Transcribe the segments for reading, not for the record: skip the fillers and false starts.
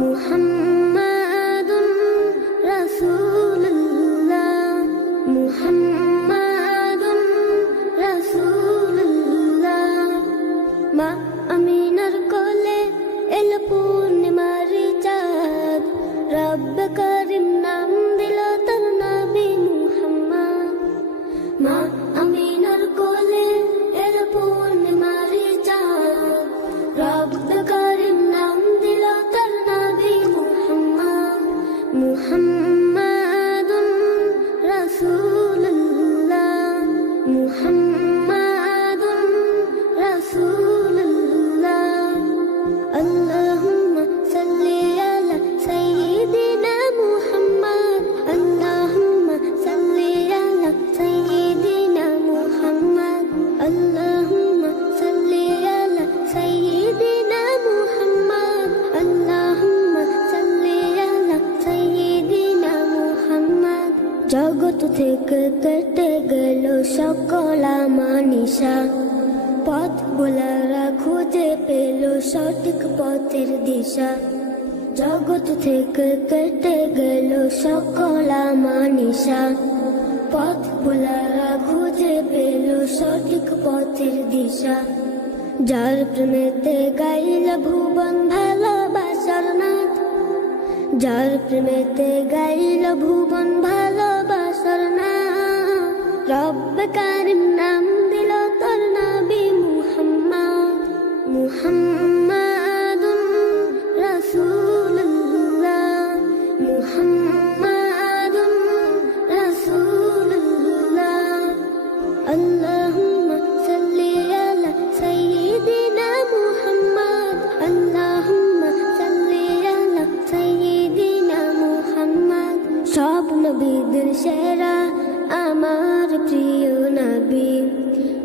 মুহাম্মাদুন রাসূলুল্লাহ মুহাম্মাদুন রাসূলুল্লাহ। মা আমিনার কোলে এল পূর্ণিমার চাঁদ, রব্বে কারিম নাম দিল তার নবী মুহাম্মদ। মা আমিনার কোলে এল পূর্ণিমার চাঁদ, রব্বে কারিম নাম দিল তার নবী মুহাম্মদ। মুহাম্মাদুন রাসূলুল্লাহ মুহাম্মাদুন রাসূলুল্লাহ। আল্লাহুম্মা সাল্লি আলা সাইয়্যিদিনা মুহাম্মদ, আল্লাহুম্মা সাল্লি আলা সাইয়্যিদিনা মুহাম্মদ, আল্লাহুম্মা সাল্লি আলা সাইয়্যিদিনা মুহাম্মদ, আল্লাহুম্মা সাল্লি আলা সাইয়্যিদিনা মুহাম্মদ। জগৎ থেকে কেটে গেল সকল আমানিশা, পথ ভোলারা খুঁজে পেল সঠিক পথের দিশা। জগৎ থেকে কেটে গেল সকল আমানিশা, পথ ভোলারা খুঁজে পেল সঠিক পথের দিশা। যার প্রেমেতে গাইল ভুবন ভালোবাসার নাথ, যার প্রেমেতে গাইল ভুবন ভালোবাসার নাথ, রব্বে কারিম নাম দিল তার নবী মুহাম্মদ। মুহাম্মাদুন রাসূলুল্লাহ মুহাম্মাদুন রাসূলুল্লাহ। আল্লাহুম্মা সাল্লি আলা সাইয়্যিদিনা মুহাম্মদ, আল্লাহুম্মা সাল্লি আলা সাইয়্যিদিনা মুহাম্মদ। সব নবীদের সেরা আমার প্রিয় নবী,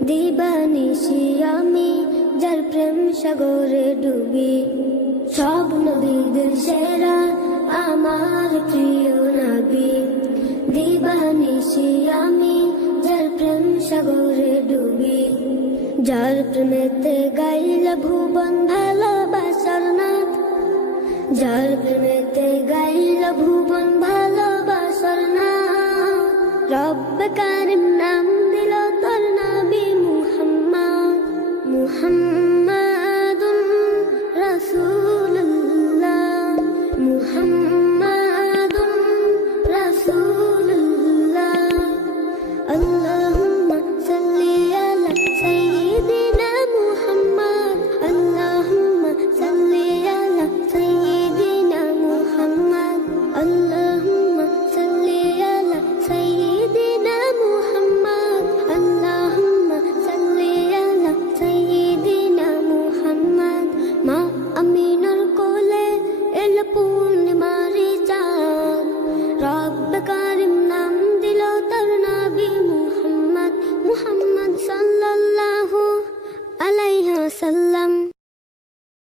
দিবানিশি আমি যার প্রেম সাগরে ডুবি। সব নবীদের সেরা আমার প্রিয় নবী, দিবানিশি আমি যার প্রেম সাগরে ডুবি। যার প্রেমেতে গাইল ভুবন ভালোবাসার নাথ, যার প্রেমেতে গাইল ভুবন ভালোবাসার নাথ, রব্বে কারিম নাম